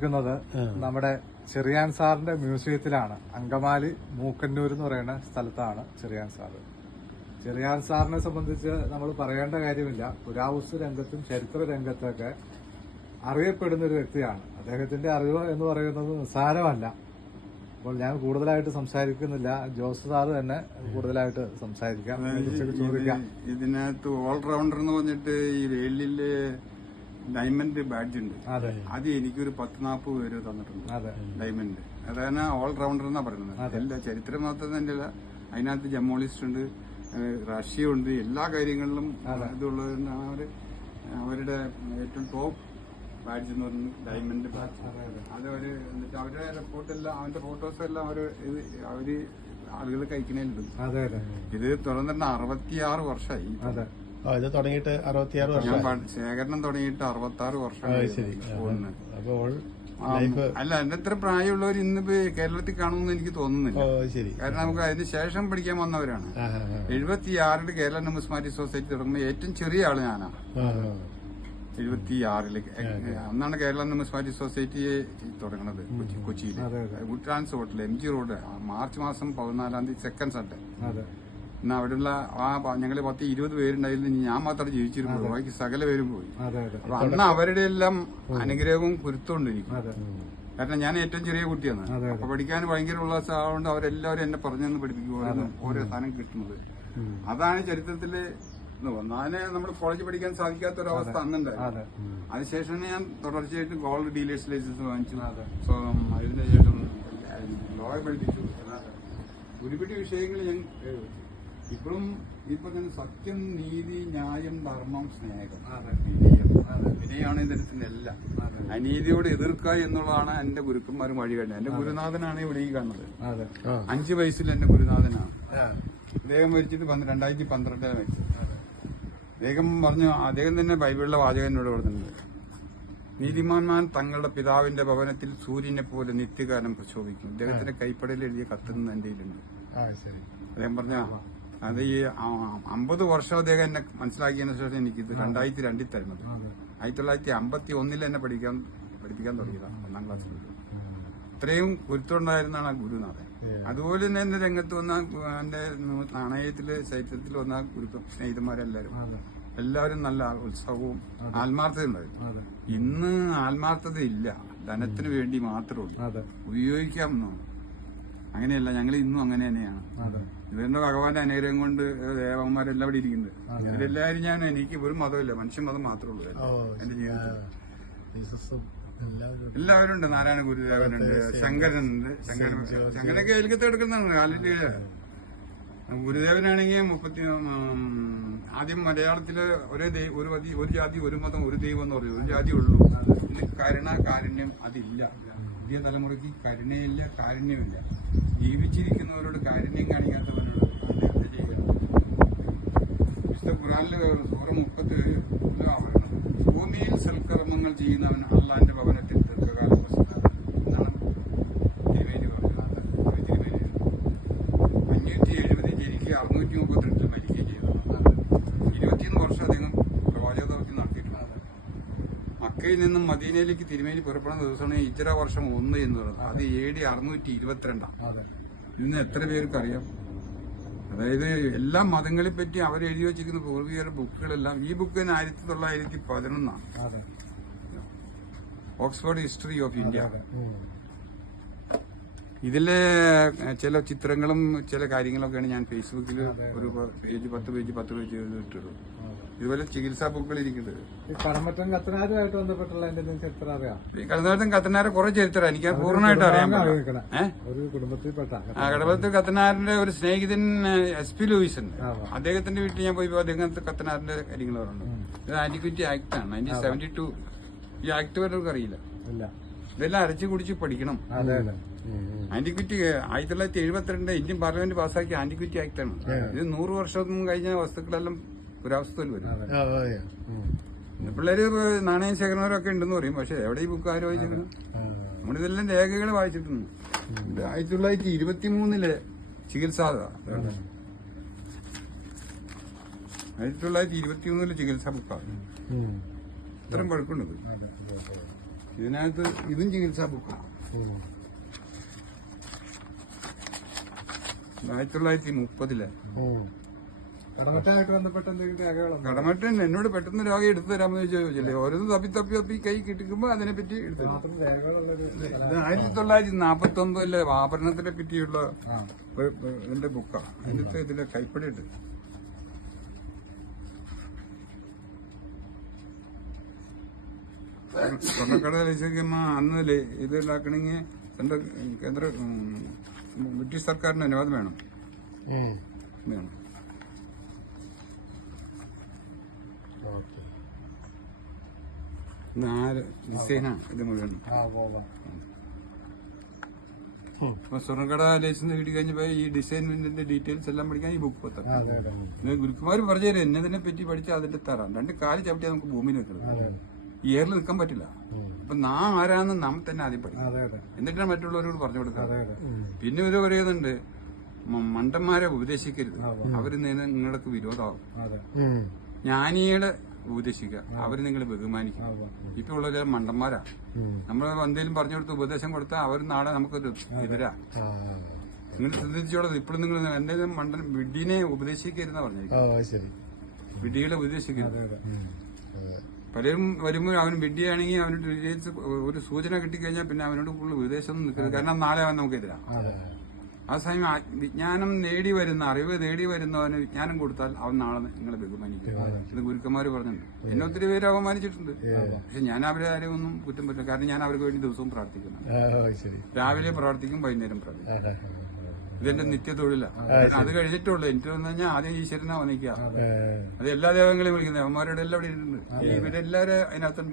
പ്രദർശിപ്പിക്കുന്നത് നമ്മുടെ ചെറിയാൻ സാറിന്റെ മ്യൂസിയത്തിലാണ്. അങ്കമാലി മൂക്കന്നൂർ എന്ന് പറയുന്ന സ്ഥലത്താണ് ചെറിയാൻ സാറ്. ചെറിയാൻ സാറിനെ സംബന്ധിച്ച് നമ്മൾ പറയേണ്ട കാര്യമില്ല. പുരാവസ്തു രംഗത്തും ചരിത്ര രംഗത്തൊക്കെ അറിയപ്പെടുന്ന ഒരു വ്യക്തിയാണ്. അദ്ദേഹത്തിന്റെ അറിവ് എന്ന് പറയുന്നത് നിസ്സാരമല്ല. അപ്പോൾ ഞാൻ കൂടുതലായിട്ട് സംസാരിക്കുന്നില്ല. ജോസ് സാറ് തന്നെ കൂടുതലായിട്ട് സംസാരിക്കാം. ചോദിക്കാം. ഇതിനകത്ത് ഓൾറൗണ്ടർ എന്ന് പറഞ്ഞിട്ട് ഈ വേൾഡിൽ ഡയമണ്ട് ബാഡ്ജ് ഉണ്ട്. അതെ. എനിക്കൊരു പത്ത് നാൽപ്പത് പേര് തന്നിട്ടുണ്ട് ഡയമണ്ട്. അതാണ് ഓൾ റൗണ്ടർ എന്നാ പറയുന്നത്. എല്ലാ ചരിത്രം മാത്രം തന്നെ അല്ല അതിനകത്ത് ജമ്മോളിസ്റ്റ് ഉണ്ട് റഷ്യ ഉണ്ട് എല്ലാ കാര്യങ്ങളിലും ഇതുള്ളതുകൊണ്ടാണ് അവർ അവരുടെ ഏറ്റവും ടോപ്പ് ബാഡ്ജ് എന്ന് പറയുന്നത് ഡയമണ്ട് ബാഡ്ജ് അത് അവർ എന്നിട്ട് അവരുടെ റിപ്പോർട്ട് എല്ലാം അവന്റെ ഫോട്ടോസ് എല്ലാം അവർ ഇത് അവർ ആളുകൾ അതെ ഇത് തുറന്നിട്ട് അറുപത്തിയാറ് വർഷമായി ഇത് തുടങ്ങിയിട്ട് അറുപത്തിയാറ് വർഷം ശേഖരണം തുടങ്ങിയിട്ട് അറുപത്തി ആറ് വർഷം ശരി. അപ്പോൾ അല്ല എന്റെ അത്ര പ്രായമുള്ളവർ ഇന്ന് കേരളത്തിൽ കാണുമെന്ന് എനിക്ക് തോന്നുന്നില്ല. ഓ ശരി. കാരണം നമുക്ക് അതിന് ശേഷം പഠിക്കാൻ വന്നവരാണ്. എഴുപത്തിയാറിൽ. എഴുപത്തിയാറിൽ കേരള ന്യൂസ്മാറ്റിക് സൊസൈറ്റി തുടങ്ങുമ്പോൾ ഏറ്റവും ചെറിയ ആൾ ഞാനാണ്. എഴുപത്തിയാറിൽ. അന്നാണ് കേരള ന്യൂസ്മാറ്റിക് സൊസൈറ്റി തുടങ്ങുന്നത് കൊച്ചി കൊച്ചിയിൽ അതെ, ഗുഡ്രാൻസ് hotel M G road March മാസം പതിനാലാം തീയതി സെക്കൻഡ് സൺഡേ. എന്നാ അവിടെയുള്ള ആ ഞങ്ങൾ പത്ത് ഇരുപത് പേരുണ്ടായിരുന്നു. ഞാൻ മാത്രം ജീവിച്ചിരുന്നു ബാക്കി സകല പേരും പോയി. അപ്പൊ അന്ന് അവരുടെ എല്ലാം അനുഗ്രഹവും കുരുത്തോണ്ടിരിക്കും കാരണം ഞാൻ ഏറ്റവും ചെറിയ കുട്ടിയാണ്. അപ്പൊ പഠിക്കാൻ ഭയങ്കര ഉള്ളതുകൊണ്ട് അവരെല്ലാവരും എന്നെ പറഞ്ഞെന്ന് പഠിപ്പിക്കുമായിരുന്നു ഓരോ സാധനം കിട്ടുന്നത്. അതാണ് ചരിത്രത്തിൽ ഒന്നാനെ നമ്മൾ കോളേജ് പഠിക്കാൻ സാധിക്കാത്ത ഒരു അവസ്ഥ അന്നുണ്ടായിരുന്നു. അതെ. അതിനുശേഷം ഞാൻ തുടർച്ചയായിട്ട് ഗോൾഡ് ഡീലേഴ്സ് ലൈസൻസ് വാങ്ങിച്ചു. സോ അതിന് ശേഷം ലോ പഠിപ്പിച്ചു. ഒരുപിടി വിഷയങ്ങൾ ഞാൻ. ഇപ്പോഴും ഇപ്പൊ തന്നെ സത്യം നീതി ന്യായം ധർമ്മം സ്നേഹം. വിനയാണ് ഇതിന്റെ എല്ലാം. അനീതിയോട് എതിർക്കുക എന്നുള്ളതാണ് എന്റെ ഗുരുക്കന്മാരും വഴി കഴിഞ്ഞത് എന്റെ ഗുരുനാഥനാണ് ഇവിടെ ഈ കാണുന്നത്. അഞ്ചു വയസ്സിൽ എന്റെ ഗുരുനാഥനാണ്. അദ്ദേഹം മരിച്ചിട്ട് രണ്ടായിരത്തി പന്ത്രണ്ടിലാണ് മരിച്ചത്. അദ്ദേഹം പറഞ്ഞു അദ്ദേഹം തന്നെ ബൈബിളിലെ വാചകം എന്നോട് പറഞ്ഞിട്ടുണ്ട്. നീതിമാന്മാൻ തങ്ങളുടെ പിതാവിന്റെ ഭവനത്തിൽ സൂര്യനെ പോലെ നിത്യകാലം പ്രശോഭിക്കും. അദ്ദേഹത്തിന്റെ കൈപ്പടയിൽ എഴുതിയ കത്തുനിന്ന് എന്റെ കയ്യിലുണ്ട്. ആ ശരി. അദ്ദേഹം പറഞ്ഞ അത് ഈ അമ്പത് വർഷം അദ്ദേഹം എന്നെ മനസ്സിലാക്കിയതിനു ശേഷം എനിക്കിത് രണ്ടായിരത്തി രണ്ടിൽ തരുന്നത്. ആയിരത്തി തൊള്ളായിരത്തി അമ്പത്തി ഒന്നിൽ എന്നെ പഠിക്കാൻ പഠിപ്പിക്കാൻ തുടങ്ങിയതാണ് ഒന്നാം ക്ലാസ്സിൽ ഇത്രയും ഗുരുത്തുണ്ടായിരുന്നാണ് ആ ഗുരുനാഥൻ. അതുപോലെ തന്നെ എന്റെ രംഗത്ത് വന്ന എന്റെ നാണയത്തിൽ ചൈത്രത്തിൽ വന്ന ഗുരു സ്നേഹിതന്മാരെല്ലാരും എല്ലാവരും നല്ല ഉത്സവവും ആത്മാർത്ഥത ഉണ്ടായിരുന്നു. ഇന്ന് ആത്മാർത്ഥത ഇല്ല. ധനത്തിന് വേണ്ടി മാത്രമേ ഉള്ളൂ. ഉപയോഗിക്കാം എന്നാണ് അങ്ങനെയല്ല ഞങ്ങൾ ഇന്നും അങ്ങനെ തന്നെയാണ്. ഇവരുടെ ഭഗവാന്റെ അനുഗ്രഹം കൊണ്ട് ദേവന്മാരെല്ലാം ഇവിടെ ഇരിക്കുന്നുണ്ട്. ഇവരെല്ലാവരും ഞാൻ എനിക്ക് ഒരു മതമില്ല മനുഷ്യ മതം മാത്രമേ ഉള്ളൂ. എന്റെ ജീവിതത്തിൽ. എല്ലാവരും ഉണ്ട്. നാരായണ ഗുരുദേവനുണ്ട് ശങ്കരനുണ്ട് ശങ്കരൻ ശങ്കരനൊക്കെ ഏൽക്കത്ത് എടുക്കുന്നതാണ് കാലിന്റെ ഗുരുദേവനാണെങ്കിൽ മുപ്പത്തി ആദ്യം മലയാളത്തിൽ ഒരേ ദൈവം ഒരു ഒരു ജാതി ഒരു മതം ഒരു ദൈവം എന്ന് പറയും ഒരു ജാതി ഉള്ളൂ. കരുണ കാരുണ്യം അതില്ല. പുതിയ തലമുറയ്ക്ക് കരുണയില്ല കാരുണ്യമില്ല. ജീവിച്ചിരിക്കുന്നവരോട് കാരുണ്യം കാണിക്കാത്തവരോട് ചെയ്യുക. വിശുദ്ധ ഖുറാനിൽ സൂറ മുപ്പത്തി ഭൂമിയിൽ സൽക്കർമ്മങ്ങൾ ചെയ്യുന്നവൻ അള്ളാന്റെ മക്കയിൽ നിന്നും മദീനയിലേക്ക് തിരുമേനി പുറപ്പെടുന്ന ദിവസമാണ് ഇച്ചിര വർഷം ഒന്ന് എന്ന് പറയുന്നത്. അത് എ ഡി അറുന്നൂറ്റി ഇരുപത്തിരണ്ടാണ് ഇന്ന് എത്ര പേർക്ക് അറിയാം? അതായത് എല്ലാ മതങ്ങളെ പറ്റി അവർ എഴുതി വെച്ചിരിക്കുന്ന പൂർവികരുടെ ബുക്കുകളെല്ലാം ഈ ബുക്ക് തന്നെ ആയിരത്തി തൊള്ളായിരത്തി പതിനൊന്നാണ്. Oxford history of India. ഇതിലെ ചില ചിത്രങ്ങളും ചില കാര്യങ്ങളൊക്കെയാണ് ഞാൻ ഫേസ്ബുക്കിൽ ഒരു പേജ് പത്ത് പേജ് പത്ത് പേജ് ഇട്ടിടും ഇതുപോലെ ചികിത്സാ ബുക്കുകൾ ഇരിക്കുന്നത്. കടമറ്റം കത്തനാരുമായിട്ട് ബന്ധപ്പെട്ടുള്ള അറിയാം? കത്തനാരെ കുറെ ചരിത്രം എനിക്ക് പൂർണമായിട്ട് അറിയാം ഒരു കുടുംബത്തിൽപ്പെട്ട ആ കടവത്ത് കത്തനാറിന്റെ ഒരു സ്നേഹിതൻ എസ് പി ലൂയിസ് ഉണ്ട്. അദ്ദേഹത്തിന്റെ വീട്ടിൽ ഞാൻ പോയി അദ്ദേഹത്തെ കത്തനാറിന്റെ കാര്യങ്ങൾ പറഞ്ഞു. ഇത് ആന്റിക്വിറ്റി ആക്ട് ആണ്. നയന്റീൻ സെവന്റി ടു ഈ ആക്ട് വരെ അറിയില്ല. ഇതെല്ലാം അരച്ചു കുടിച്ച് പഠിക്കണം. ആന്റിക്വിറ്റി ആയിരത്തി തൊള്ളായിരത്തി എഴുപത്തിരണ്ട് ഇന്ത്യൻ പാർലമെന്റ് പാസ്സാക്കിയ ആന്റിക്വിറ്റി ആക്ട് ആണ്. ഇത് നൂറ് വർഷം കഴിഞ്ഞ വസ്തുക്കളെല്ലാം പുരാവസ്തുവിൽ വരും. പിള്ളേര് നാണയം ശേഖരണവരൊക്കെ ഉണ്ടെന്ന് പറയും. പക്ഷെ എവിടെ ഈ ബുക്ക് ആര് വായിച്ചിരിക്കണം. നമ്മളിതെല്ലാം രേഖകൾ വായിച്ചിട്ടുണ്ട്. ഇത് ആയിരത്തി തൊള്ളായിരത്തി ഇരുപത്തി മൂന്നിലെ ചികിത്സാ ആയിരത്തി തൊള്ളായിരത്തി ഇരുപത്തി മൂന്നിലെ ചികിത്സാ ബുക്കാണ് ഇത്രയും പഴക്കമുണ്ട്. ഇതിനകത്ത് ഇതും ചികിത്സാ ബുക്ക് ആയിരത്തി തൊള്ളായിരത്തി മുപ്പതിലെ കടമറ്റ എന്നോട് പെട്ടെന്ന് രോഗം എടുത്തു തരാമെന്ന് ചോദിച്ചില്ലേ? ഓരോന്ന് തപ്പി തപ്പി തപ്പി കൈ കിട്ടിക്കുമ്പോ എടുത്തു. മാത്രം രേഖകളുള്ളൊരു ഇത് ആയിരത്തി തൊള്ളായിരത്തി നാപ്പത്തി ഒമ്പതിലെ ആഭരണത്തിനെ പറ്റിയുള്ള ഇതിന്റെ ബുക്കാണ് അതിനകത്ത് ഇതിലെ കൈപ്പടി ഉണ്ട് സ്വർണക്കട ലക്ഷ്യമ്മ അന്ന് ഇത് ഉണ്ടാക്കണമെങ്കിൽ എന്റെ കേന്ദ്ര ബ്രിട്ടീഷ് സർക്കാരിന് അനുവാദം വേണം. വേണം. നാല് ഡിസൈനാണ് ഇത് മുഴുവൻ. അപ്പൊ സ്വർണക്കട ലൈസൻസ് കിട്ടി കഴിഞ്ഞപ്പോ ഈ ഡിസൈനിന്റെ ഡീറ്റെയിൽസ് എല്ലാം പഠിക്കാൻ ഈ ബുക്ക് പത്താം പിന്നെ ഗുരുക്കുമാർ പറഞ്ഞു തരും എന്നെ തന്നെ പറ്റി പഠിച്ചാൽ അതിന്റെ തരാം രണ്ട് കാൽ ചവിട്ടിയാൽ നമുക്ക് ഭൂമിയിൽ നിൽക്കുന്നത് എയറിൽ നിൽക്കാൻ പറ്റില്ല. അപ്പൊ നാം ആരാന്ന് നാം തന്നെ ആദ്യം പഠിക്കും അതെ അതെ. എന്നിട്ടാണ് മറ്റുള്ളവരോട് പറഞ്ഞു കൊടുക്കുക? അതെ അതെ. പിന്നെ ഇത് പറയുന്നുണ്ട് മണ്ടന്മാരെ ഉപദേശിക്കരുത്. അവർ അവർ നിന്ന് നിങ്ങൾക്ക് വിരോധമാകും. ജ്ഞാനിയുടെ ഉപദേശിക്കുക. അവർ നിങ്ങളെ ബഹുമാനിക്കും. ഇപ്പൊ ഉള്ള ചില മണ്ടന്മാരാ. നമ്മൾ എന്തെങ്കിലും പറഞ്ഞു കൊടുത്ത് ഉപദേശം കൊടുത്താൽ അവർ നാളെ നമുക്ക് എതിരാ. നിങ്ങൾ ശ്രദ്ധിച്ചോളൂ ഇപ്പോഴും നിങ്ങൾ എന്തെങ്കിലും മണ്ടൻ വിഡിനെ ഉപദേശിക്കരുതെന്നാ പറഞ്ഞിരിക്കും വിഡികളെ വിഡ്ഢികളെ ഉപദേശിക്കരുത്. പലരും വരുമ്പോൾ അവൻ വിഡ്ഢിയാണെങ്കിൽ അവനോട് വിജയിച്ച് ഒരു സൂചന കിട്ടിക്കഴിഞ്ഞാൽ പിന്നെ അവനോട് കൂടുതൽ വിദേശം നിൽക്കരുത്. കാരണം നാളെ അവൻ നമുക്കെതിരാ അതെ. ആ സമയം വിജ്ഞാനം നേടി വരുന്ന അറിവ് നേടി വരുന്നവന് വിജ്ഞാനം കൊടുത്താൽ അവൻ നാളെ നിങ്ങളെ ബഹുമാനിക്കും. ഇത് ഗുരുക്കന്മാര് പറഞ്ഞിട്ടുണ്ട്. എന്നെ ഒത്തിരി പേര് അപമാനിച്ചിട്ടുണ്ട്. പക്ഷെ ഞാൻ അവരെ ആരെയും ഒന്നും കുറ്റം പറ്റില്ല കാരണം ഞാൻ അവർക്ക് വേണ്ടി ദിവസവും പ്രാർത്ഥിക്കുന്നു രാവിലെ പ്രാർത്ഥിക്കും വൈകുന്നേരം പ്രാർത്ഥിക്കും. ഇതെന്റെ നിത്യ തൊഴിലാണ് അത് കഴിഞ്ഞിട്ടുള്ളൂ എനിക്ക് വന്നു കഴിഞ്ഞാൽ ആദ്യം ഈശ്വരനാ വന്നിക്കുക. അത്. എല്ലാ ദേവങ്ങളെയും വിളിക്കുന്നത്. അവന്മാരുടെ എല്ലാം ഇവിടെ ഇരുന്നുണ്ട് ഇവരെല്ലാവരും അതിനകത്തുണ്ട്.